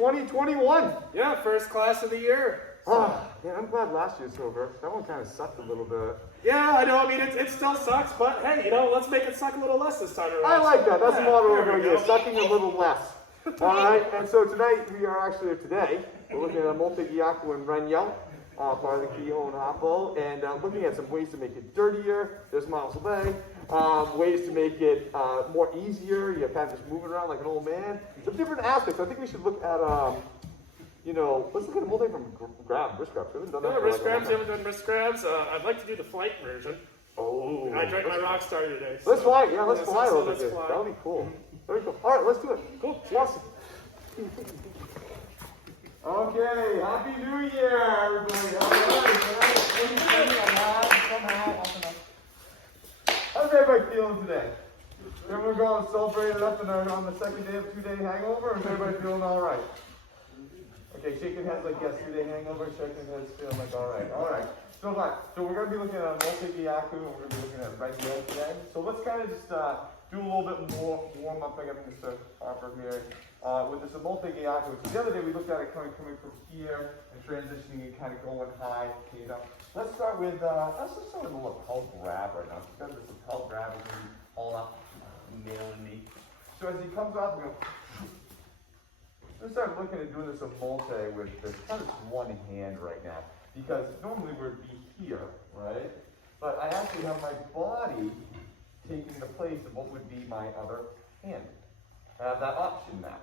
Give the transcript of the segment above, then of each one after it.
2021. Yeah, first class of the year. Oh, man, I'm glad last year's over. That one kind of sucked a little bit. Yeah, I know. I mean, it still sucks, but hey, you know, let's make it suck a little less this time around. I like that. That's the motto there over we here, go. sucking a little less. All right, and so tonight, we're looking at Omote Gyaku Renyo, part of the Kiho and Hapo, and looking at some ways to make it dirtier. There's miles away. Ways to make it more easier. You're kind of just moving around like an old man. Some different aspects. I think we should look at, let's look at Omote from wrist grabs. We haven't done that. Yeah, wrist grabs. You haven't done wrist grabs. I'd like to do the flight version. Oh. I drank my rock star today. So. Let's fly. Yeah, let's fly over let's here. fly. That'll be cool. Very cool. All right, let's do it. Cool. Awesome. Okay, Happy New Year, everybody. All right, how's everybody feeling today? Everyone going to celebrate it up on the second day of a 2-day hangover, or is everybody feeling all right? Okay, shaking heads like yes, 2-day hangover, shaking heads feeling like all right. All right. So we're going to be looking at Omote Gyaku, and we're going to be looking at Renyo today. So let's kind of just do a little bit more warm up. I got Mr. Harper here. With this Omote Gyaku. So the other day we looked at it coming from here and transitioning and kind of going high, you know. Let's start with a lapel grab right now. Because this lapel grab is going to be all up, nailing me. So as he comes up, we're going to start looking at doing this Omote with this kind of one hand right now. Because normally we'd be here, right? But I actually have my body taking the place of what would be my other hand. I have that option now.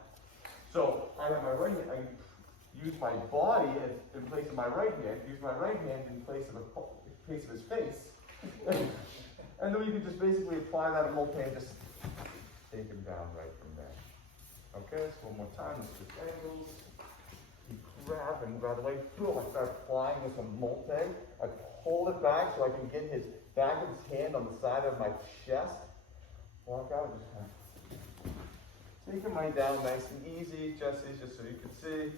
So I have my right hand, I use my body in place of my right hand, use my right hand in place of his face. And then you can just basically apply that Omote and just take him down right from there. Okay, so one more time, let's just angles. You grab and by the way, boom, I start applying this Omote. I hold it back so I can get his back of his hand on the side of my chest. Walk out and just kind of take him right down nice and easy. Jesse, just so you can see.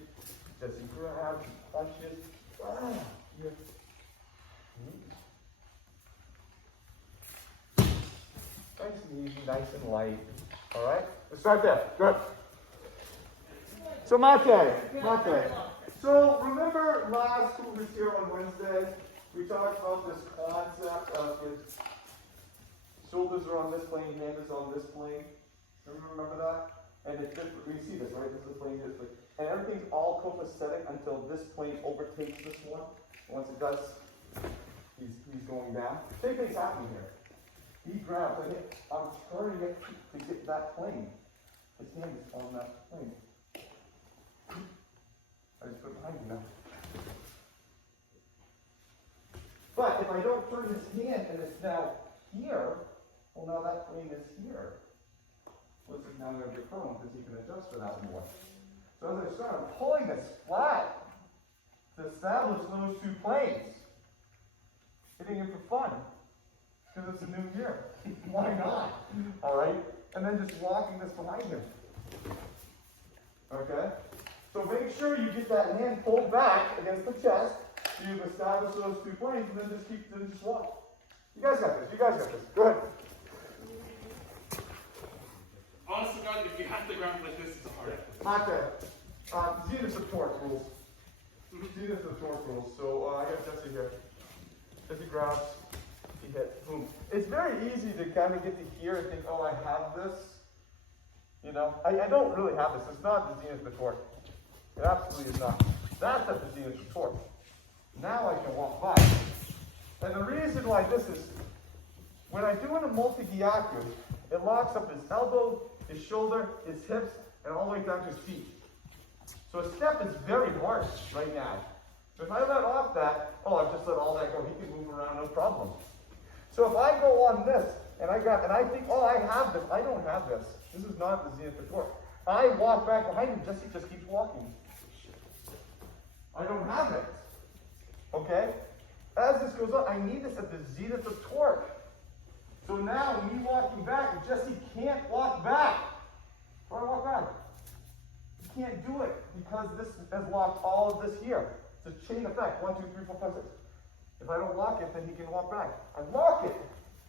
Jesse grabs, punches. Yeah. Nice and easy, nice and light. All right? Let's start there. Good. So Mate. So remember who was here on Wednesday? We talked about this concept of his shoulders are on this plane, hand is on this plane. Remember that? And it's just, we see this, right? This is plane, this plane. And everything's all copacetic until this plane overtakes this one. Once it does, he's going down. Same thing's happening here. He grabs, I'm turning it to get that plane. His hand is on that plane. I just put it behind you now. But if I don't turn his hand and it's now here, well now that plane is here. Well, this is now going to get prone because he can adjust for that more. So as I start, I'm pulling this flat to establish those two planes. Hitting him for fun. Because it's a new year. Why not? Alright? And then just walking this behind him. Okay? So make sure you get that hand pulled back against the chest. So you've established those two planes and then just walk. You guys got this. Go ahead. Honest to God, if you have to ground like this, it's hard. Mate. Zenith of torque rules. Zenith of torque rules. So I got Jesse here. Jesse grabs. He hits. Boom. It's very easy to kind of get to here and think, oh, I have this. You know, I don't really have this. It's not the Zenith of torque. It absolutely is not. That's at the Zenith of torque. Now I can walk by. And the reason why this is, when I do an Omote Gyaku, it locks up his elbow, his shoulder, his hips, and all the way down to his feet. So a step is very hard right now. So if I let off that, I've just let all that go. He can move around, no problem. So if I go on this, and I think, I have this. I don't have this. This is not the Zenith of torque. I walk back behind him, Jesse just keeps walking. I don't have it. Okay? As this goes up, I need this at the zenith of torque. So now, me walking back, Jesse can't walk back. Or walk back. He can't do it because this has locked all of this here. It's a chain effect. 1, 2, 3, 4, 5, 6. If I don't lock it, then he can walk back. I lock it.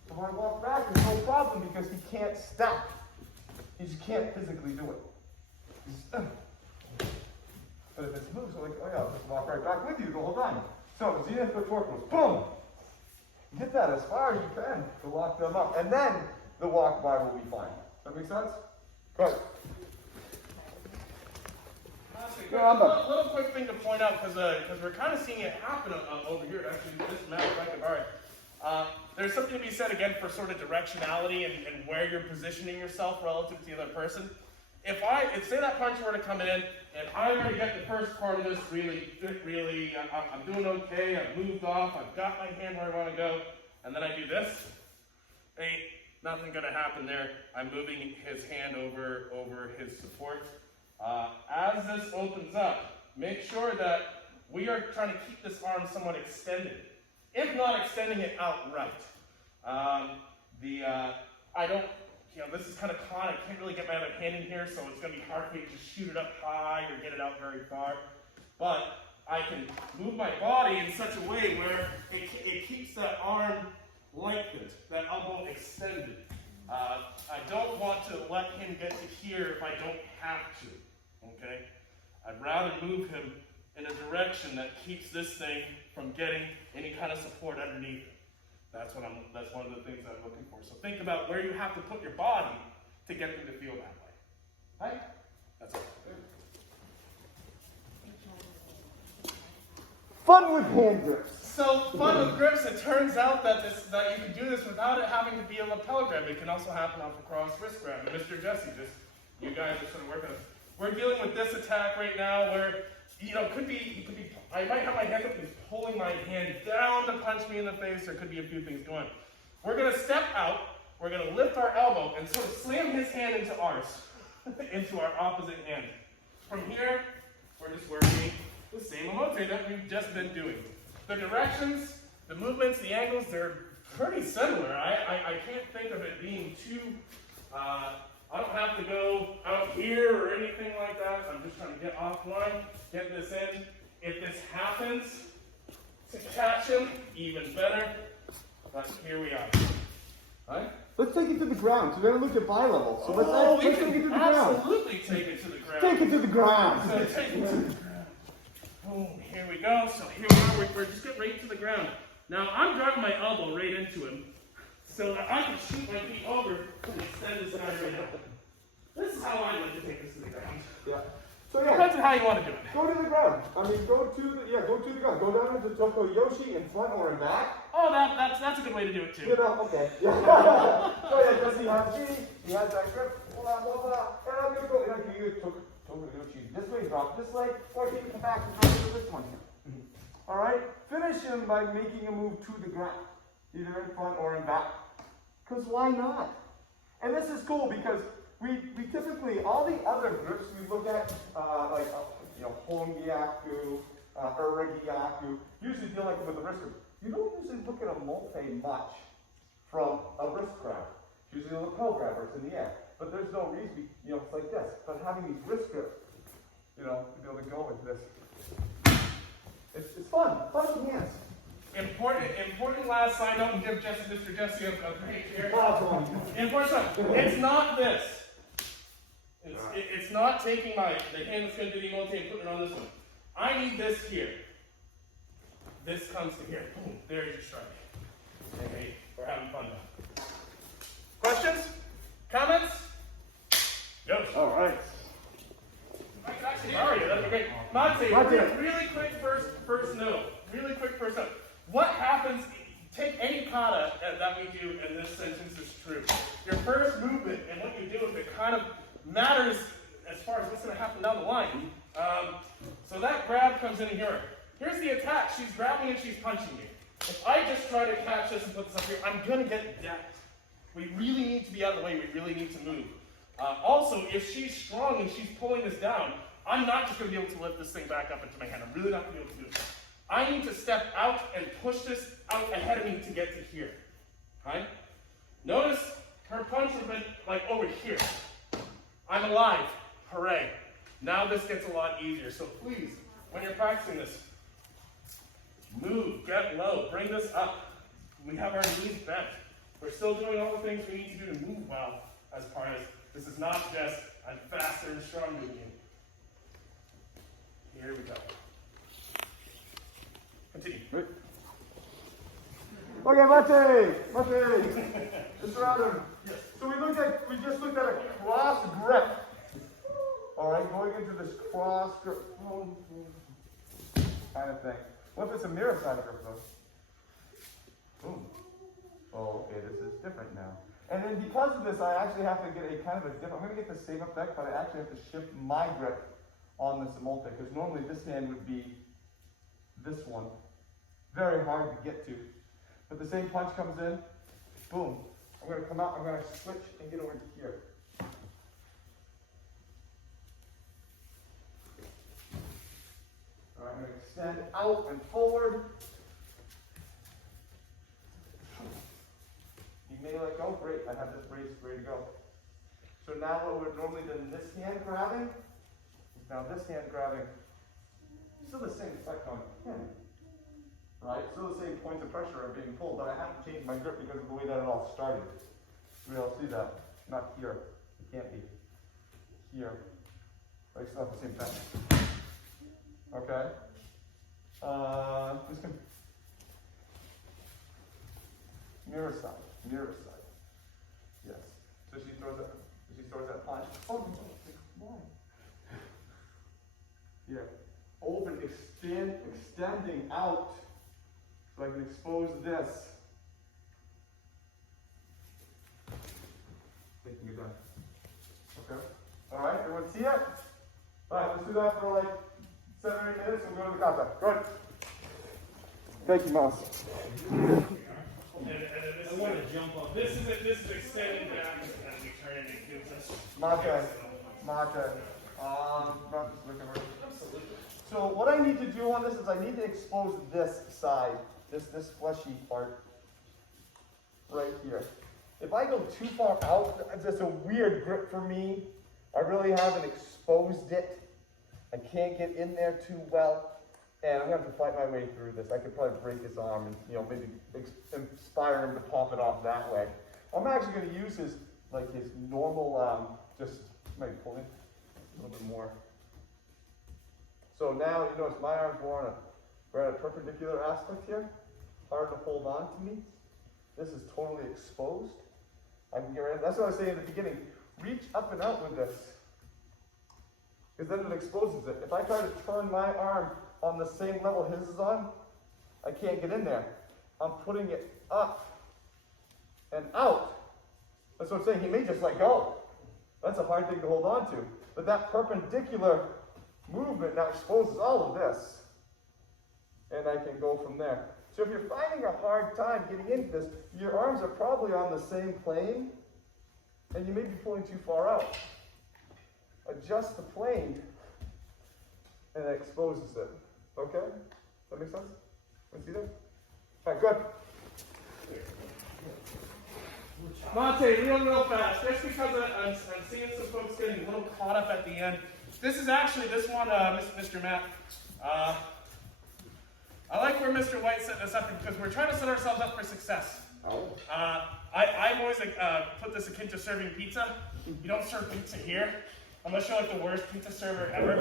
So when I walk back, there's no problem because he can't step. He just can't physically do it. But if it's loose, I'm like, oh yeah, I'll just walk right back with you the whole time. So zenith foot torque goes boom. Get that as far as you can to lock them up, and then the walk by will be fine. That make sense? Good. A little quick thing to point out, because we're kind of seeing it happen over here. Actually, this matter of fact, all right. There's something to be said again for sort of directionality and where you're positioning yourself relative to the other person. If say that punch were to come in and I were to get the first part of this really, I'm doing okay. I've moved off. I've got my hand where I want to go, and then I do this. Ain't nothing gonna happen there. I'm moving his hand over his support. As this opens up, make sure that we are trying to keep this arm somewhat extended, if not extending it outright. I don't, this is kind of caught. I can't really get my other hand in here, so it's going to be hard for me to just shoot it up high or get it out very far. But I can move my body in such a way where it keeps that arm lengthened, that elbow extended. I don't want to let him get to here if I don't have to. Okay? I'd rather move him in a direction that keeps this thing from getting any kind of support underneath it. That's one of the things I'm looking for. So think about where you have to put your body to get them to feel that way. Right? That's all. Fun with hand grips. So fun with grips, it turns out that you can do this without it having to be a lapel grab. It can also happen off a cross wrist grab. And Mr. Jesse, you guys are sort of working on this. We're dealing with this attack right now where, it could be, I might have my hand up, he's pulling my hand down to punch me in the face. There could be a few things going. We're going to step out, we're going to lift our elbow and sort of slam his hand into ours, into our opposite hand. From here, we're just working the same omote that we've just been doing. The directions, the movements, the angles, they're pretty similar. I can't think of it being too, I don't have to go out here or anything like that. I'm just trying to get offline, get this in. If this happens, to catch him, even better. But here we are. Right? Let's take it to the ground. So we're going to look at bi level. So We let's take it to can the ground. absolutely take it to the ground. Take it to the ground. So take it to the ground. Boom, here we go. So here we are. We're just getting right to the ground. Now, I'm driving my elbow right into him. So that I can shoot my feet over and extend this guy right out. This is how I like to take this to the ground. Yeah. So yeah. Depends on how you want to do it. Go to the ground. I mean, go to the ground. Go down into Toko Yoshi in front or in back. Oh, that's a good way to do it too. Okay. Yeah. So yeah, Jesse has me. He has that grip. Blah, blah, blah. And I'm going to go, like you Toko Yoshi this way, drop this leg, or he can come back and drop to this one here. Alright? Finish him by making a move to the ground. Either in front or in back. Because why not? And this is cool because we typically, all the other grips we look at, Omote Gyaku, Gyaku, usually deal like with the wrist grip. You don't usually look at a Omote much from a wrist grab. It's usually a lapel grab or it's in the air. But there's no reason, it's like this. But having these wrist grips, to be able to go with this, it's fun. Fun with hands. Important last side note, and give Mr. Jesse a great chair. Important stuff. It's not this. It's not taking the hand that's going to do the Omote and putting it on this one. I need this here. This comes to here. Boom. There's your strike. Hey, we're having fun now. Questions? Comments? Yes. All right. I could actually borrow you. That'd be great. Monte, really quick first note. Really quick first note. What happens, take any kata that we do in this sentence is true. Your first movement and what you do with it kind of matters as far as what's going to happen down the line. So that grab comes in here. Here's the attack. She's grabbing and she's punching me. If I just try to catch this and put this up here, I'm going to get decked. We really need to be out of the way. We really need to move. Also, if she's strong and she's pulling this down, I'm not just going to be able to lift this thing back up into my hand. I'm really not going to be able to do it. I need to step out and push this out ahead of me to get to here. Right? Notice her punch has been like over here. I'm alive. Hooray. Now this gets a lot easier. So please, when you're practicing this, move, get low, bring this up. We have our knees bent. We're still doing all the things we need to do to move well as part of this. This is not just I'm faster and stronger than you. Here we go. Continue. Right. Okay, Mate. Just around him. Yes. So we just looked at a cross grip. All right, going into this cross grip kind of thing. What if it's a mirror side grip though? Boom. Oh, okay, this is different now. And then because of this, I actually have to get a kind of a different, I'm going to get the same effect, but I actually have to shift my grip on this Omote, because normally this hand would be this one. Very hard to get to. But the same punch comes in, boom. I'm going to come out, I'm going to switch and get over to here. All right, I'm going to extend out and forward. You may let go, great, I have this brace ready to go. So now what would normally been this hand grabbing, is now this hand grabbing. Still the same effect on the pin, right? Still the same points of pressure are being pulled, but I have to change my grip because of the way that it all started. We all see that, not here, it can't be. Here, but it's not the same thing. Okay? This can, mirror side. Yes. So she throws that punch. Oh, come on. Here. Open, extending out. So I can expose this. Thinking you're done. Okay. Alright, everyone see it? Alright, let's do that for like 7 or 8 minutes and we'll go to the kata. Good. Thank you, Mouse. I want to jump on. This is extending back as we turn it. It gives us. Mate. Absolutely. So what I need to do on this is I need to expose this side, this fleshy part right here. If I go too far out, it's a weird grip for me. I really haven't exposed it. I can't get in there too well. And I'm going to have to fight my way through this. I could probably break his arm and, maybe inspire him to pop it off that way. I'm actually going to use his normal, just maybe pull in a little bit more. So now, you notice my arm's we're at a perpendicular aspect here. Hard to hold on to me. This is totally exposed. I can get right in. That's what I was saying at the beginning. Reach up and out with this. Because then it exposes it. If I try to turn my arm on the same level his is on, I can't get in there. I'm putting it up and out. That's what I'm saying. He may just let go. That's a hard thing to hold on to. But that perpendicular movement now exposes all of this. And I can go from there. So if you're finding a hard time getting into this, your arms are probably on the same plane, and you may be pulling too far out. Adjust the plane, and it exposes it. Okay? Does that make sense? Want to see that? All right, good. Monte, real fast, just because I'm seeing some folks getting a little caught up at the end. This is actually, this one, Mr. Matt, I like where Mr. White set this up because we're trying to set ourselves up for success. Oh. I've always put this akin to serving pizza. You don't serve pizza here, unless you're like the worst pizza server ever.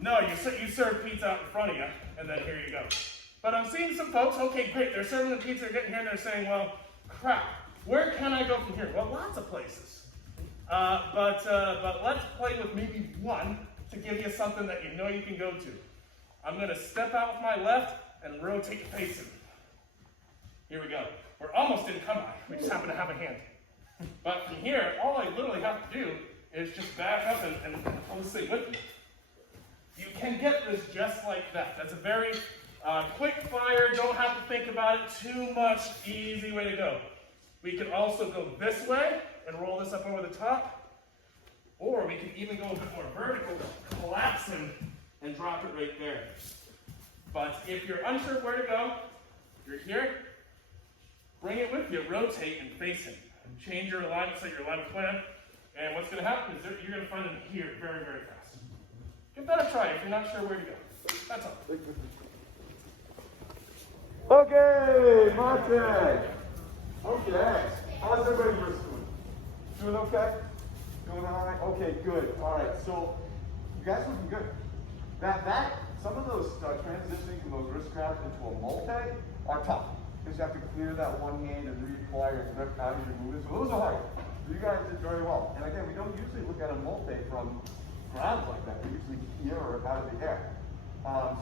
No, you serve pizza out in front of you, and then here you go. But I'm seeing some folks, okay, great, they're serving the pizza, they're getting here, and they're saying, well, crap, where can I go from here? Well, lots of places. But let's play with maybe one to give you something that you know you can go to. I'm going to step out with my left and rotate facing. Here we go. We're almost in kama. We just happen to have a hand. But from here, all I literally have to do is just back up and hold this thing with me. You can get this just like that. That's a very quick fire, don't have to think about it too much, easy way to go. We can also go this way and roll this up over the top, or we can even go a bit more vertical, collapse him, and drop it right there. But if you're unsure where to go, you're here, bring it with you, rotate and face him. And change your alignment so your alignment plan, and what's going to happen is you're going to find him here very, very fast. Give that a try if you're not sure where to go. That's all. Okay, Mate. Okay. How's everybody doing? Doing okay? Doing all right? Okay, good. All right. So You guys are looking good. Some of those transitioning from those wrist grabs into a multi are tough. Because you have to clear that one hand and reapply your grip out of your movement. So those are hard. So you guys did very well. And again, we don't usually look at a multi from ground like that. We usually here or out of the air.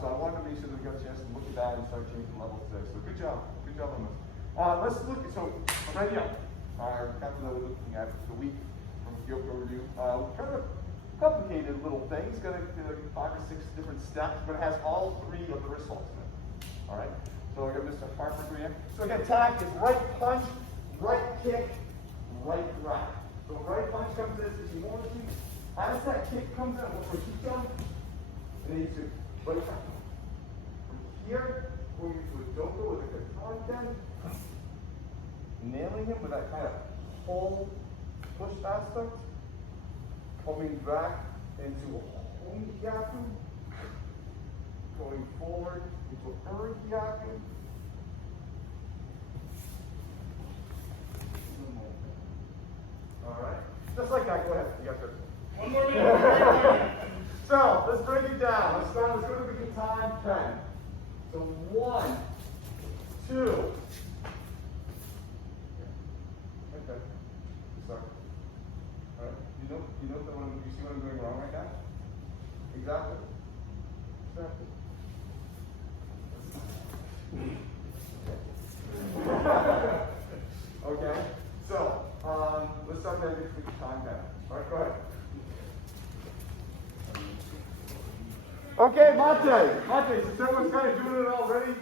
So I wanted to make sure that we got a chance to look at that and start changing levels today. So good job. Good job on this. Let's look at, so Renyo, our captain that we're looking at for the week from Gyaku Renyo. Kind of complicated little things, got 5 or 6 different steps, but it has all 3 of the wrist holds in it. All right? So I got Mr. Harper here. So again, attack is right punch, right kick, right grab. So right punch comes in as you want to. As that kick comes in, we'll push each other. And then you do right back. From here, going into a doko with a guitar again. Nailing him with that kind of pull, push aspect. Coming back into a Omote Gyaku. Going forward into Omote Gyaku. All right. Just like that. Go ahead. You got this. One more minute. So let's break it down. Let's go to the big time 10. So 1, 2. Okay. Sorry. All right. You know you see what I'm doing wrong right now? Exactly. Okay. So let's start that with the time 10. All right. Go ahead. Okay, Mate, since everyone's kind of doing it already,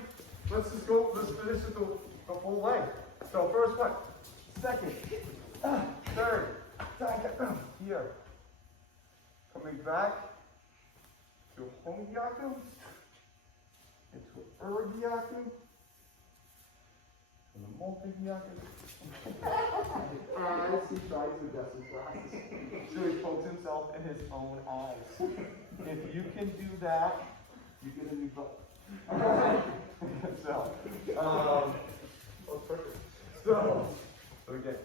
let's finish it the full way. So first one, second, third, second, here. Coming back to Omote Gyaku, into Omote Gyaku, and the Omote Gyaku. As he tries to adjust his glasses, so he pokes himself in his own eyes. If you can do that, you get a new book. So, oh, perfect. So again.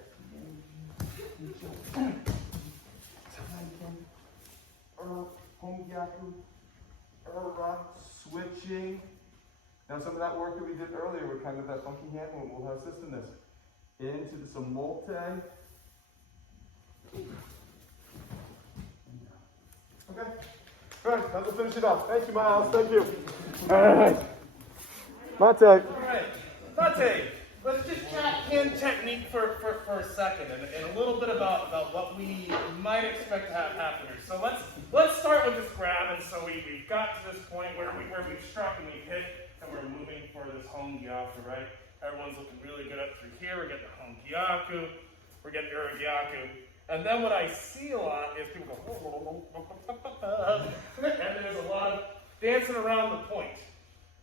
Omote Gyaku, switching. Now some of that work that we did earlier with kind of that funky hand movement, we'll assist in this. Into this Omote. Okay. Good. That'll finish it up. Thank you, Miles. Thank you. All right. Mate. All right. Mate, let's just chat hand technique for a second and a little bit about what we might expect to have happen here. So let's start with this grab. And so we've got to this point where we've struck and we've hit and we're moving for this Omote Gyaku, right? Everyone's looking really good up through here. We're getting the Omote Gyaku. We're getting Omote Gyaku. And then what I see a lot is people go, and there's a lot of dancing around the point.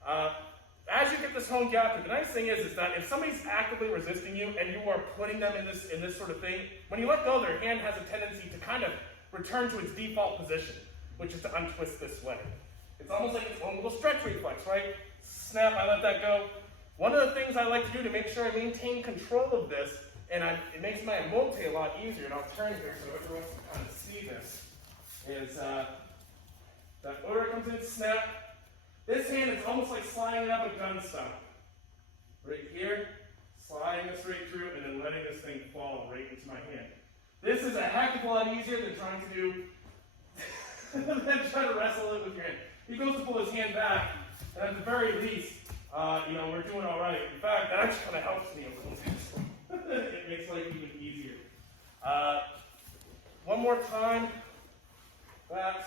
As you get this Omote Gyaku, the nice thing is that if somebody's actively resisting you and you are putting them in this sort of thing, when you let go, their hand has a tendency to kind of return to its default position, which is to untwist this way. It's almost like its own little stretch reflex, right? Snap, I let that go. One of the things I like to do to make sure I maintain control of this, and it makes my Omote a lot easier, and I'll turn here so everyone can kind of see this, is that order comes in, snap. This hand is almost like sliding up a gun style. Right here, sliding this right through, and then letting this thing fall right into my hand. This is a heck of a lot easier than trying to do, than trying to wrestle it with your hand. He goes to pull his hand back, and at the very least, we're doing all right. In fact, that actually kind of helps me a little bit. It makes life even easier. One more time.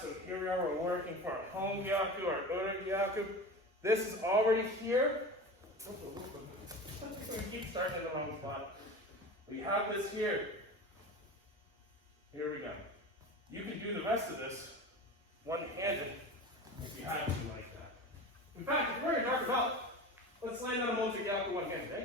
So here we are, we're working for our Omote Gyaku, our Omote Gyaku. This is already here. We keep starting in the wrong spot. We have this here. Here we go. You can do the rest of this one-handed if you have to like that. In fact, if we're in dark belt, let's land on a Omote Gyaku one-handed, eh?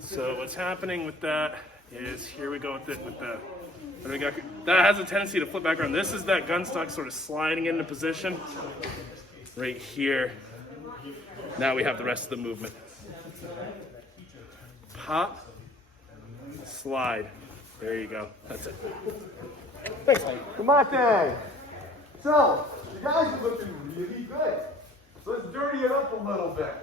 So what's happening with that is, here we go with the that has a tendency to flip back around. This is that gun stock sort of sliding into position right here. Now we have the rest of the movement. hop, slide. There you go. That's it. Thanks, Omote. So, you guys are looking really good. So let's dirty it up a little bit.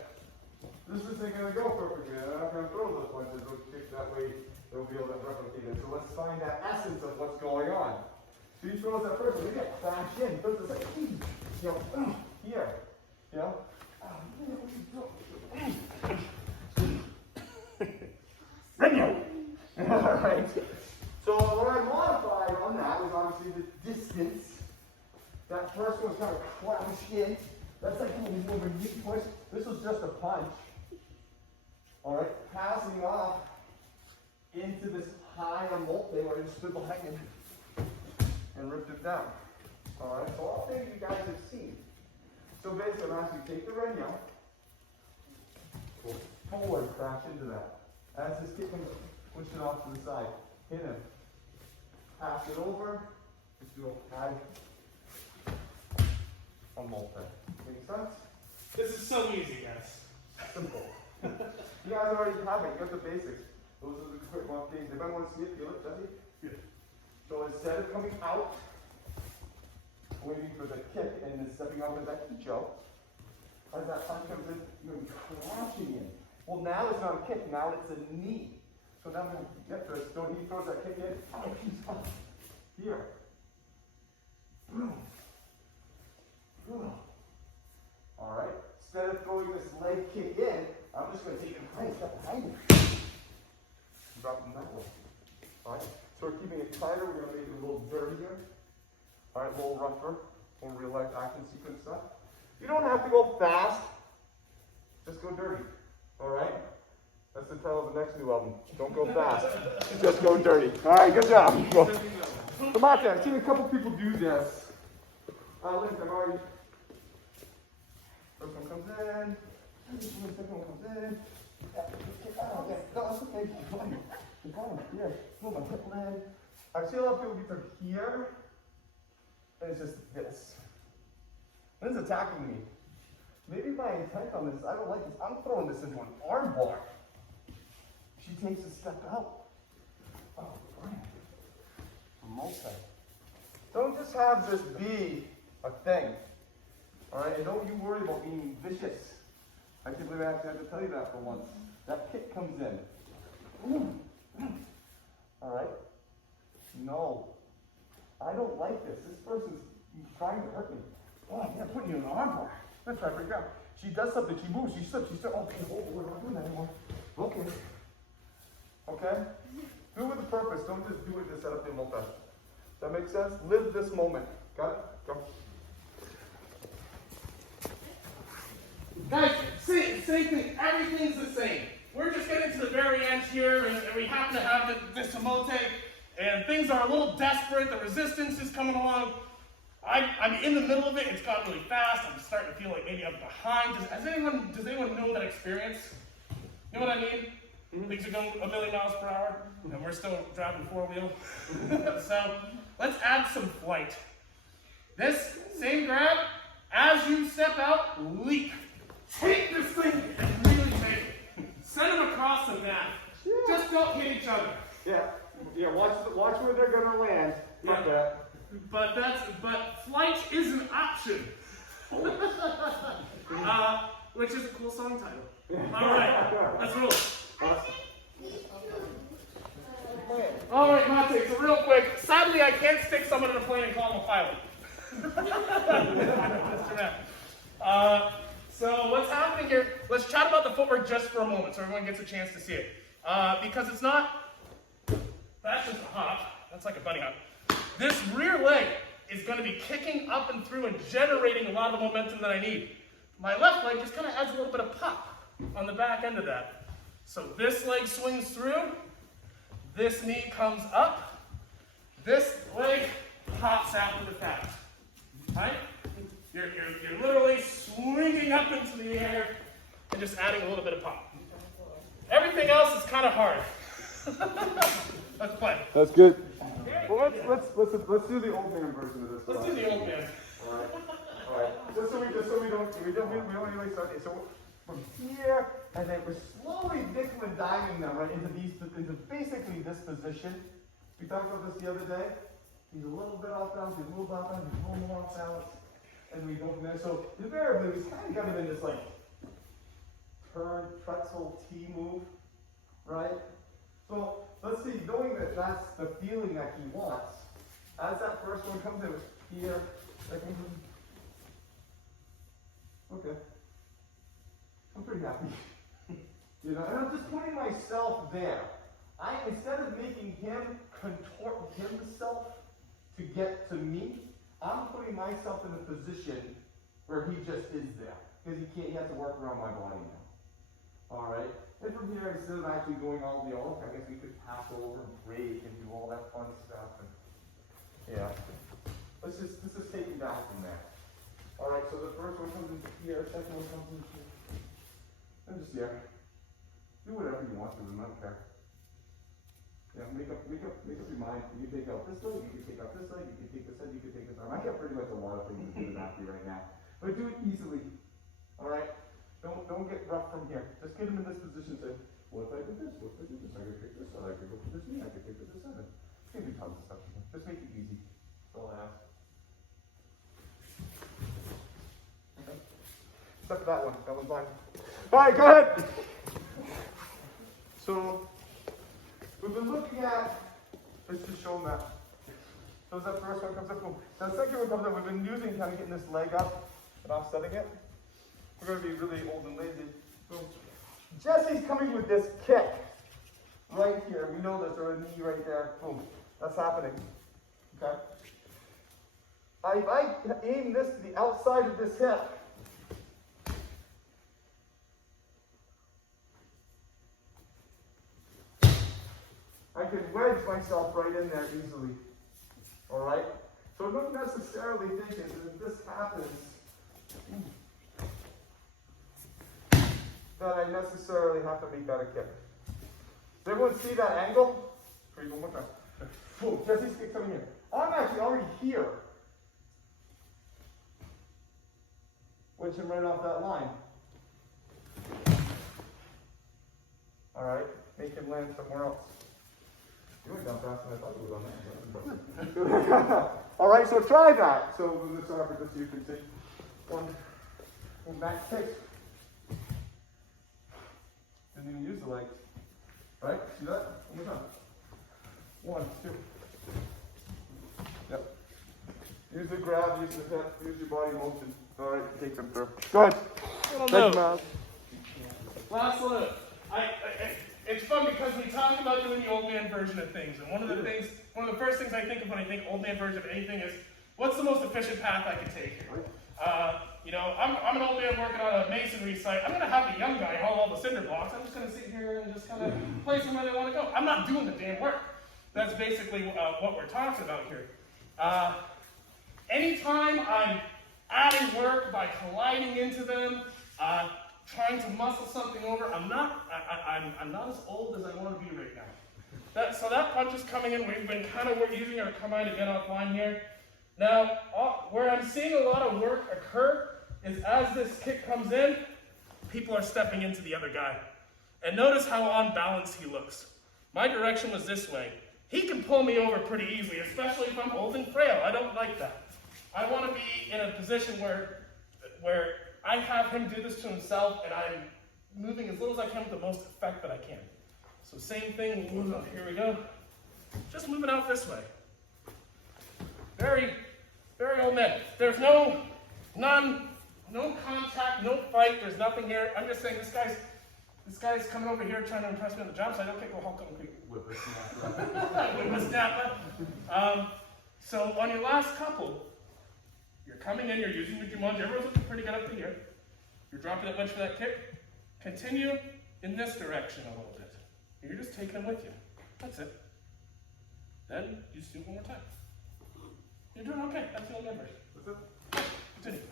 This isn't going to go perfectly. I'm not going to throw those punches. They'll kick that way. They'll be able to replicate it. So let's find that essence of what's going on. So he throws that first. We get bash in. He throws this like, here. You know? Renyo! Alright. So what I modified on that was obviously the distance. That first one was kind of crouched in. That's like when we move a knee push. This was just a punch. Alright, passing off into this high omote where I just stood behind him and ripped it down. Alright, so all things you guys have seen. So basically, I'm asking you to take the Renyo, go forward, crash into that. As this kick comes, push it off to the side. Hit him. Pass it over. Just do a high omote. Make sense? This is so easy, guys. Simple. You guys already have it. You got the basics. Those are the quick off things. If I want to see it, feel it, does he? Yeah. So instead of coming out, waiting for the kick and then stepping out with that kicho, as that punch comes in, you're going to be crashing in. Well, now it's not a kick. Now it's a knee. So now when you get this, so he throws that kick in. Oh, he's up here. Boom. Boom. All right. Instead of throwing this leg kick in, I'm just going to take a nice step behind him. Drop him that way. All right. So we're keeping it tighter. We're going to make it a little dirtier. All right, a little rougher. More real life action sequence stuff. You don't have to go fast. Just go dirty. All right. That's the title of the next new album. Don't go fast. Just go dirty. All right. Good job. Omote, I've seen a couple people do this. Listen, I've already. First one comes in. Second one comes in. Oh, okay. No, it's okay. Keep going. Here. Move my hip land. I've seen a lot of people get to here. And it's just this. And it's attacking me. Maybe my intent on this, I don't like this. I'm throwing this into an arm bar. She takes a step out. Oh, man. Multi. Don't just have this be a thing. Alright, and don't you worry about being vicious. I can't believe I actually had to tell you that for once. That kick comes in. Alright? No. I don't like this. This person's trying to hurt me. Oh, I'm putting you in an arm bar. Let's try to figure out. She does something. She moves. She slips. She starts. Okay, we're not doing that anymore. Okay. Okay? Do it with a purpose. Don't just do it to set up the multi. Does that make sense? Live this moment. Got it? Go. Guys, same thing. Everything's the same. We're just getting to the very end here, and we happen to have this Omote, and things are a little desperate. The resistance is coming along. I'm in the middle of it. It's gotten really fast. I'm starting to feel like maybe I'm behind. Does anyone know that experience? You know what I mean? Mm-hmm. Things are going a million miles per hour, and we're still driving four-wheel. So let's add some flight. This same grab, as you step out, leap. Take this thing and really take it. Send them across the map. Yeah. Just don't hit each other. Yeah. Watch where they're gonna land. Fuck that. But flight is an option. Which is a cool song title. All right, let's roll. All right, Omote, so real quick. Sadly, I can't stick someone in a plane and call them a pilot. Mr. Matt. So what's happening here? Let's chat about the footwork just for a moment, so everyone gets a chance to see it. Because it's not. That's just a hop. That's like a bunny hop. This rear leg is going to be kicking up and through and generating a lot of the momentum that I need. My left leg just kind of adds a little bit of pop on the back end of that. So this leg swings through, this knee comes up, this leg pops out with the fast. Right? You're literally swinging up into the air and just adding a little bit of pop. Everything else is kind of hard. Let's play. That's good. Well, let's do the old man version of this. Let's do the old man. All right. Just so we don't really start. So from here, and then we're slowly nickel and diming them right into basically this position. We talked about this the other day. He's a little bit off balance, he's a little off balance, he's a little more off balance, and we go from there. So invariably, we kind of got him in this like turn pretzel T move, right? So let's see, knowing that that's the feeling that he wants, as that first one comes in here, second one. Okay. I'm pretty happy. You know, and I'm just putting myself there. Instead of making him contort himself to get to me, I'm putting myself in a position where he just is there. Because he has to work around my body now. Alright? And from here, instead of actually going all the I guess we could pass over and break and do all that fun stuff. And, yeah. Let's just take it down from there. Alright, so the first one comes in here, second one comes in here. And just here. Do whatever you want to them, I don't care. Yeah, make up your mind. You can take out this leg, you can take out this leg, you can take this head, you can take this arm. I got pretty much a lot of things to do with Matthew right now. But do it easily. Alright? Don't get rough from here. Just get him in this position. Say, what if I did this? What if I did this? I could take this side, I could go for this knee, I could take this side. You can do tons of stuff. Just make it easy. That's all I ask. Okay. Except for that one. That one's mine. Alright, go ahead. So we've been looking at, let's just show them that. So as that first one comes up, boom. Now the second one comes up, we've been using kind of getting this leg up and offsetting it. We're going to be really old and lazy. Boom. Jesse's coming with this kick right here. We know there's a knee right there. Boom. That's happening. Okay? If I aim this to the outside of this hip, I can wedge myself right in there easily. Alright? So don't necessarily think that if this happens, that I necessarily have to make that a kick. Does everyone see that angle? Three, one more time. Boom, Jesse's kick coming here. I'm actually already here. Wedge him right off that line. Alright, make him land somewhere else. You went down faster than I thought you would on that. Alright, so try that. So let's start with this, you can see. One back kick. Didn't even use the legs. Right? See that? One more time. 1, 2. Yep. Use the grab, use the hip, use your body motion. Alright, take them through. Go ahead. Thank you, Last one. It's fun because we talk about doing the old man version of things, and one of the first things I think of when I think old man version of anything is, what's the most efficient path I can take here? You know, I'm an old man working on a masonry site. I'm going to have the young guy haul all the cinder blocks. I'm just going to sit here and just kind of place them where they want to go. I'm not doing the damn work. That's basically what we're talking about here. Anytime I'm adding work by colliding into them, trying to muscle something over, I'm not as old as I want to be right now. So that punch is coming in. We've been kind of using our combine to get offline here. Now, where I'm seeing a lot of work occur is as this kick comes in, people are stepping into the other guy. And notice how unbalanced he looks. My direction was this way. He can pull me over pretty easily, especially if I'm old and frail. I don't like that. I want to be in a position where I have him do this to himself, and I'm moving as little as I can with the most effect that I can. So same thing, here we go. Just moving out this way. Very, very old man. There's no contact, no fight, there's nothing here. I'm just saying this guy's coming over here trying to impress me on the job site. Okay, well, Hulk quick. Whippersnapper. So on your last couple, you're coming in, you're using the Jumanji. Everyone's looking pretty good up to here. You're dropping that wedge for that kick. Continue in this direction a little bit. You're just taking them with you. That's it. Then you just do it one more time. You're doing okay. That's the old man version. That's it. Continue.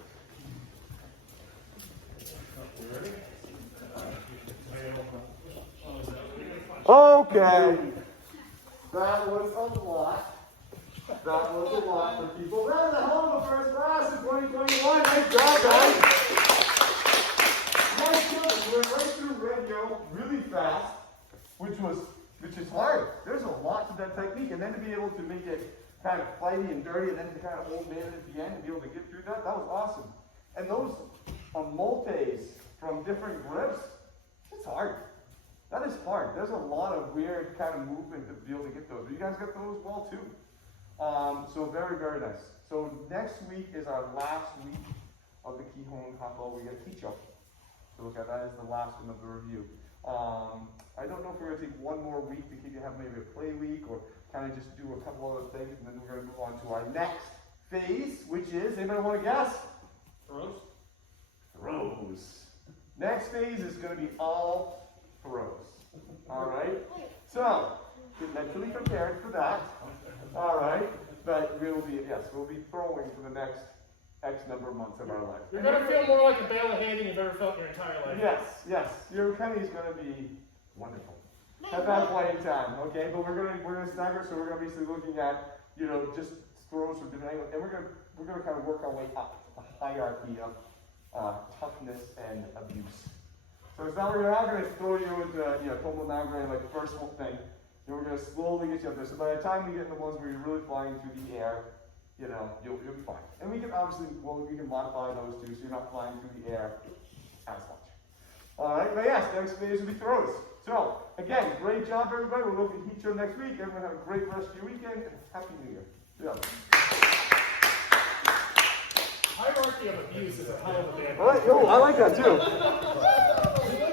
Okay. That was a lot. That was a lot for people. That was a hell of a first class in 2021. Nice job, guys. Nice job. throw really fast, which is hard. There's a lot to that technique, and then to be able to make it kind of fighty and dirty, and then to kind of hold man at the end and be able to get through that was awesome. And those omotes from different grips, it's hard. That is hard. There's a lot of weird kind of movement to be able to get those. You guys got those well too. So very, very nice. So next week is our last week of the Kihon Kapo. We get Kicho. So look at that as the last one of the review. I don't know if we're going to take one more week to keep you have maybe a play week or kind of just do a couple other things, and then we're going to move on to our next phase, which is, anybody want to guess? Throws? Throws. Next phase is going to be all throws. All right? So, get mentally prepared for that. All right? But we'll be throwing for the next X number of months of our life. You're going to feel more like a bale of hay than you've ever felt in your entire life. Yes. Your Kenny is going to be wonderful at that point in time, okay? But we're gonna stagger, so we're gonna be looking at, just throws from different angles, and we're gonna kind of work our way up the hierarchy of toughness and abuse. So it's not, we're not gonna throw you into total nagre like the first whole thing. We're gonna slowly get you up there. So by the time we get in the ones where you're really flying through the air, you'll be fine. And we can obviously, we can modify those too, so you're not flying through the air as much. All right, but yes, next phase will be throws. So, again, great job, everybody. We'll look at Kicho next week. Everyone have a great rest of your weekend, and Happy New Year. Yeah. Hierarchy of abuse is a hell of a band. I like that too.